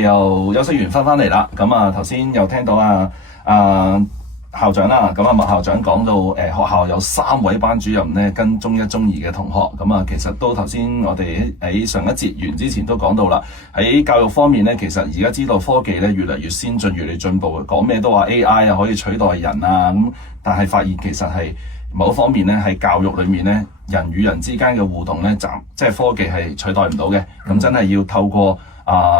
又休息完翻嚟啦，咁啊頭先又聽到校長啦，咁麥校長講到學校有3位班主任咧跟中一中二嘅同學，咁啊其實都頭先我哋喺上一節完之前都講到啦，喺教育方面咧，其實而家知道科技咧越嚟越先進，越嚟越進步，講咩都話 AI 啊可以取代人啊，咁但係發現其實係某方面咧喺教育裏面咧，人與人之間嘅互動咧，即係科技係取代唔到嘅，咁真係要透過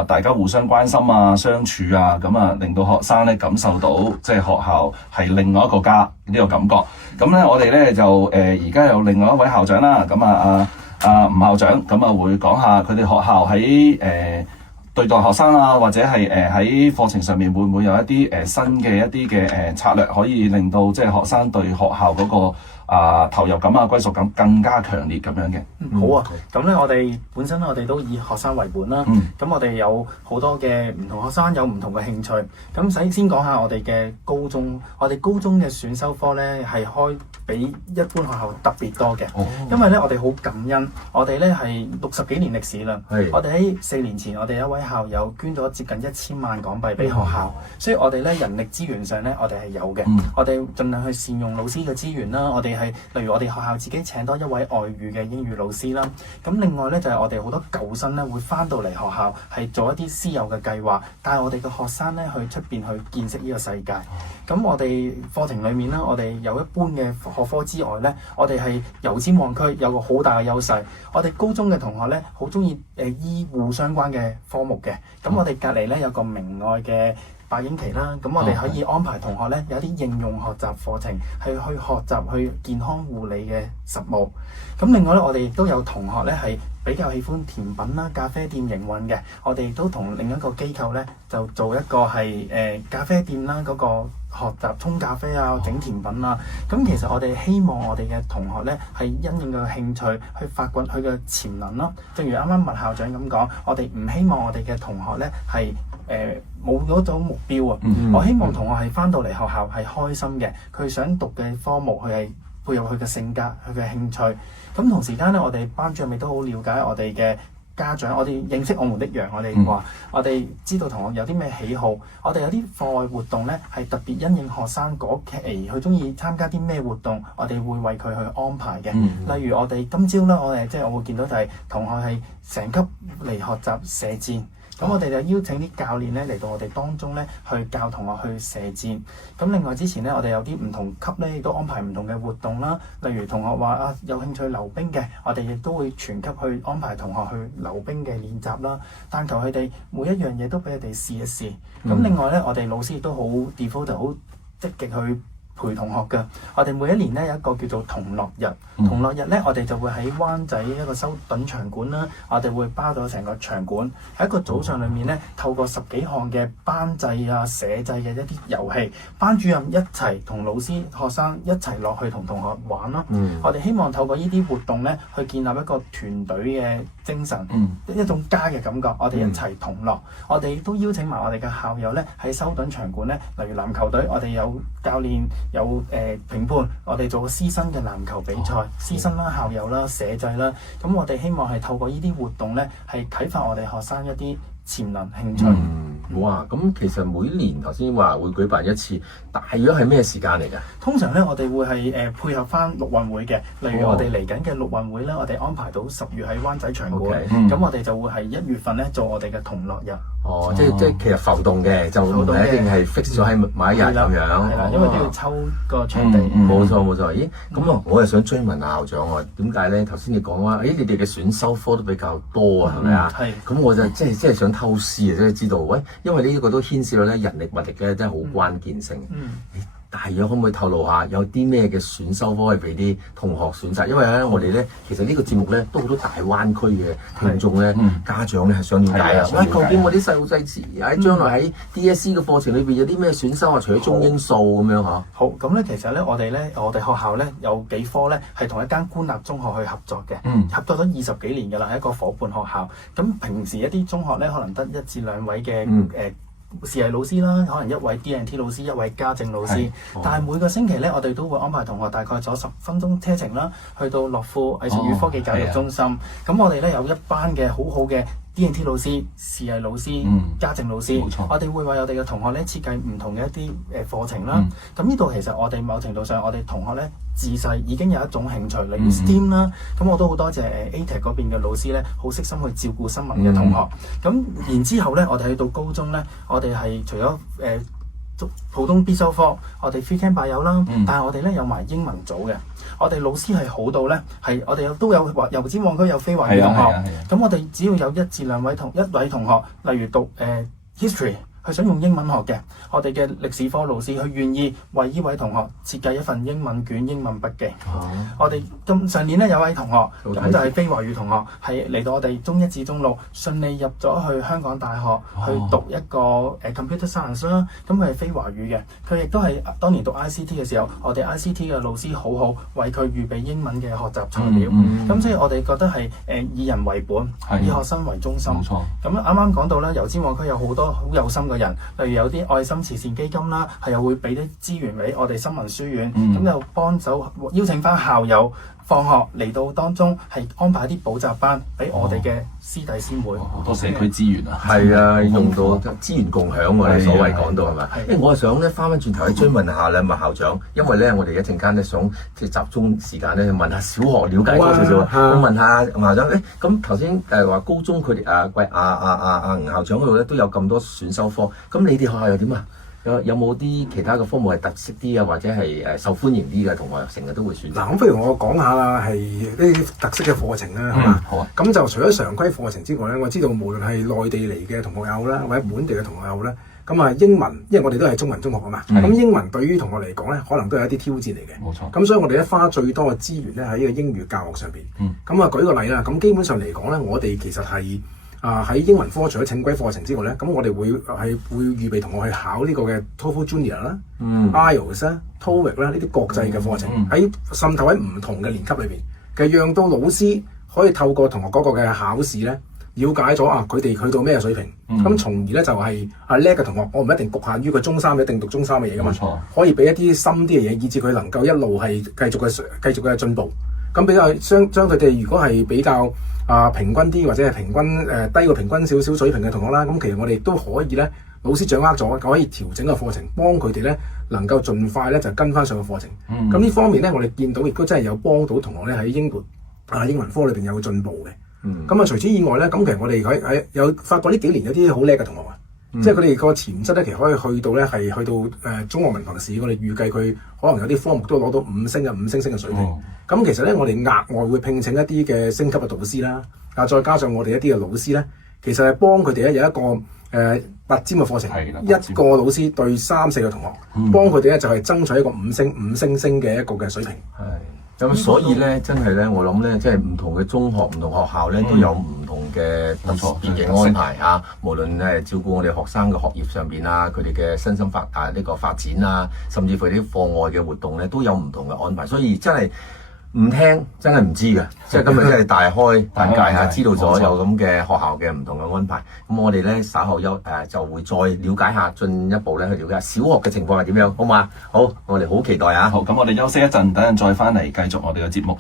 大家互相關心啊、相處啊，咁啊令到學生咧感受到即係學校係另外一個家呢個感覺。咁咧我哋咧就而家有另外一位校長啦，咁吳校長咁啊會講下佢哋學校喺對待學生啊，或者係喺課程上面會唔會有一啲新嘅一啲嘅策略，可以令到即係學生對學校嗰個投入感啊、歸屬感更加強烈咁樣嘅。好啊，咁咧我哋本身我哋都以學生為本啦。咁我哋有好多嘅唔同學生有唔同嘅興趣。咁先講下我哋嘅高中，我哋高中嘅選修科咧係開比一般學校特別多嘅。因為咧我哋好感恩，我哋咧係60幾年歷史啦。我哋喺4年前，我哋一位校友捐咗接近1000萬港幣俾學校，所以我哋咧人力資源上咧我哋係有嘅。我哋盡量去善用老師嘅資源啦。我哋例如我哋學校自己請多一位外語嘅英語老師啦。咁另外咧就係我哋好多舊生咧會翻到嚟學校係做一啲師友嘅計劃，帶我哋嘅學生咧去出邊去見識呢個世界。咁我哋課程裏面咧，我哋有一般嘅學科之外咧，我哋係油尖旺區有個好大嘅優勢。我哋高中嘅同學咧好中意醫護相關嘅科目嘅。咁我哋隔離咧有個明愛嘅白英奇啦，咁我哋可以安排同學咧有啲應用學習課程，係去學習去健康護理嘅實務。咁另外咧，我哋亦都有同學咧係比較喜歡甜品啦、咖啡店營運嘅，我哋亦都同另一個機構咧就做一個係咖啡店啦，嗰個學習沖咖啡啊、整甜品啊。咁其實我哋希望我哋嘅同學咧係因應佢嘅興趣去發掘佢嘅潛能啦。正如啱啱麥校長咁講，我哋唔希望我哋嘅同學咧係冇嗰種目標啊！我希望同學係翻到嚟學校係開心嘅，佢想讀嘅科目佢係配合佢嘅性格、佢嘅興趣。咁同時間咧，我哋班主任亦都好了解我哋嘅家長，我哋認識我們的羊，我哋話我哋知道同學有啲咩喜好，我哋有啲課外活動咧係特別因應學生嗰期佢中意參加啲咩活動，我哋會為佢去安排嘅。例如我哋今朝咧，我會見到就係同學係成級嚟學習射箭。咁我哋就邀請啲教練咧嚟到我哋當中咧，去教同學去射箭。咁另外之前咧，我哋有啲唔同級咧，亦都安排唔同嘅活動啦。例如同學話有興趣溜冰嘅，我哋亦都會全級去安排同學去溜冰嘅練習啦。但求佢哋每一樣嘢都俾佢哋試一試。咁另外咧，我哋老師亦都好 devoted 好積極去陪同學嘅。我哋每一年咧有一個叫做同樂日，同樂日咧我哋就會喺灣仔一個修頓場館啦，我哋會包咗成個場館，喺一個早上裏面咧，透過10幾項嘅班際啊、社際嘅一啲遊戲，班主任一齊同老師、學生一齊落去同同學玩咯。我哋希望透過呢啲活動咧，去建立一個團隊嘅精神，一種家嘅感覺。我哋一齊同樂，我哋都邀請埋我哋嘅校友咧喺修頓場館咧，例如籃球隊，我哋有教練。有評判，我哋做個師生嘅籃球比賽，師生啦、校友啦、社際啦，咁我哋希望係透過呢啲活動咧，係啟發我哋學生一啲潛能興趣。哇！咁其實每年頭先話會舉辦一次，大約係咩時間嚟㗎？通常咧，我哋會係配合翻陸運會嘅，例如我哋嚟緊嘅陸運會咧，我哋安排到10月喺灣仔場館，咁我哋就會係1月份咧做我哋嘅同樂日。即係其實浮動嘅，就唔係一定係 fix 咗喺某一日咁樣。係啦，因為都要抽個場地。冇錯冇錯。咦，咁我又想追問校長喎，點解咧？頭先你講話，你哋嘅選修科都比較多啊，係咪啊？係。咁我就即係想偷師啊，即係知道，喂，因為呢一個都牽涉到咧人力物力咧，真係好關鍵性。大約可唔可以透露下有啲咩嘅選修科係俾啲同學選擇？因為咧，我哋咧其實呢個節目咧都好多大灣區嘅聽眾咧、家長咧係想了解啊。喂，究竟我啲細路仔喺將來喺 DSE 嘅課程裏邊有啲咩選修啊？除咗中英數咁樣嚇。好，咁咧其實咧，我哋學校咧有幾科咧係同一間官立中學去合作嘅，合作咗20幾年㗎啦，係一個夥伴學校。咁平時一啲中學咧可能得1至2位嘅視藝老師啦，可能1位 D&T 老師，1位家政老師。但係每個星期咧，我哋都會安排同學大概咗10分鐘車程啦，去到樂富藝術與科技教育中心。咁我哋咧有一班嘅好好嘅 D&T 老師、視藝老師、家政老師，冇錯我哋會為我哋嘅同學咧設計唔同嘅一啲課程啦。咁呢度其實我哋某程度上，我哋同學咧自細已經有一種興趣，例如 STEAM 啦。咁我都好多謝ATEC 嗰邊嘅老師咧，好悉心去照顧新聞嘅同學。咁然之後咧，我哋去到高中咧，我哋係除咗普通必修科，我哋 free camp 擺有啦，但係我哋咧有埋英文組嘅。我哋老師係好到咧，係我哋都有油尖旺區有非華語同學。咁我哋只要有1至2位同學，例如讀history。佢想用英文學嘅，我哋嘅歷史科老師佢願意為呢位同學設計一份英文卷、英文筆記。我哋上年咧有位同學，咁就係非華語同學，係嚟到我哋中1至中6，順利入咗去香港大學去讀一個computer science 啦。咁佢係非華語嘅，佢亦都係當年讀 ICT 嘅時候，我哋 ICT 嘅老師好好為佢預備英文嘅學習材料。咁所以我哋覺得係以人為本，以學生為中心。咁啱啱講到啦，油尖旺區有好多好有心嘅人，例如有啲愛心慈善基金啦，係又會俾啲資源俾我哋新聞書院，咁就幫手邀請翻校友放學嚟到當中，係安排啲補習班俾我哋嘅師弟師妹。好多社區資源啊！係啊，用到資源共享喎，你所謂講到係咪？我係想咧翻返轉頭去追問下咧，麥校長，因為咧我哋一陣間咧想即係集中時間咧問下小學了解多少少啊。我問下麥校長，咁頭先話高中佢哋吳校長嗰度咧都有咁多選修科，咁你哋學校又點啊？有冇啲其他嘅科目係特色啲啊，或者係受歡迎啲嘅同學成日都會選？嗱，咁不如我講下啦，係呢啲特色嘅課程啦，係嘛？好啊。咁就除咗常規課程之外咧，我知道無論係內地嚟嘅同學有啦，或者本地嘅同學有啦，咁啊英文，因為我哋都係中文中學啊嘛，咁英文對於同學嚟講咧，可能都係一啲挑戰嚟嘅。冇錯。咁所以我哋咧花最多嘅資源咧喺呢個英語教學上邊。咁啊舉個例啦，咁基本上嚟講咧，我哋其實係喺英文科除咗正規課程之外咧，咁我哋會預備同學去考呢個嘅 TOEFL Junior 啦、IELTS 啦、TOEIC 啦呢啲國際嘅課程，喺滲透喺唔同嘅年級裏邊，其實讓到老師可以透過同學嗰個嘅考試咧，了解咗佢哋去到咩水平，咁從而咧就係叻嘅同學，我唔一定局限於佢中3一定讀中3嘅嘢噶嘛，可以俾一啲深啲嘅嘢，以至佢能夠一路係繼續嘅進步。咁比較將佢哋如果係比較平均啲或者係平均低過平均少少水平嘅同學啦，咁其實我哋都可以咧，老師掌握咗可以調整個課程，幫佢哋咧能夠盡快咧就跟翻上個課程。咁呢方面咧，我哋見到亦都真係有幫到同學咧喺英文科裏邊有進步嘅。咁除此以外咧，咁其實我哋喺有發覺呢幾年有啲好叻嘅同學啊。即係佢哋個潛質咧，其實可以去到中學文憑試，我哋預計佢可能有啲科目都攞到5星嘅水平。咁其實咧，我哋額外會聘請一啲嘅升級嘅導師啦，再加上我哋一啲嘅老師咧，其實係幫佢哋咧有一個拔尖嘅課程，一個老師對3-4個同學，幫佢哋咧就係爭取一個5星嘅一個嘅水平。咁所以咧，真係咧，我諗咧，即係唔同嘅中學、唔同學校咧，都有唔同嘅特別嘅安排啊。無論照顧我哋學生嘅學業上邊啊，佢哋嘅身心發展啊，甚至乎啲課外嘅活動咧，都有唔同嘅安排。所以真係唔聽真係唔知嘅，即係今日真係大開眼界嚇，知道咗有咁嘅學校嘅唔同嘅安排。咁我哋咧稍後就會再了解下，進一步咧去了解下小學嘅情況係點樣，好嘛？好，我哋好期待啊！好，咁我哋休息一陣，等陣再翻嚟繼續我哋嘅節目。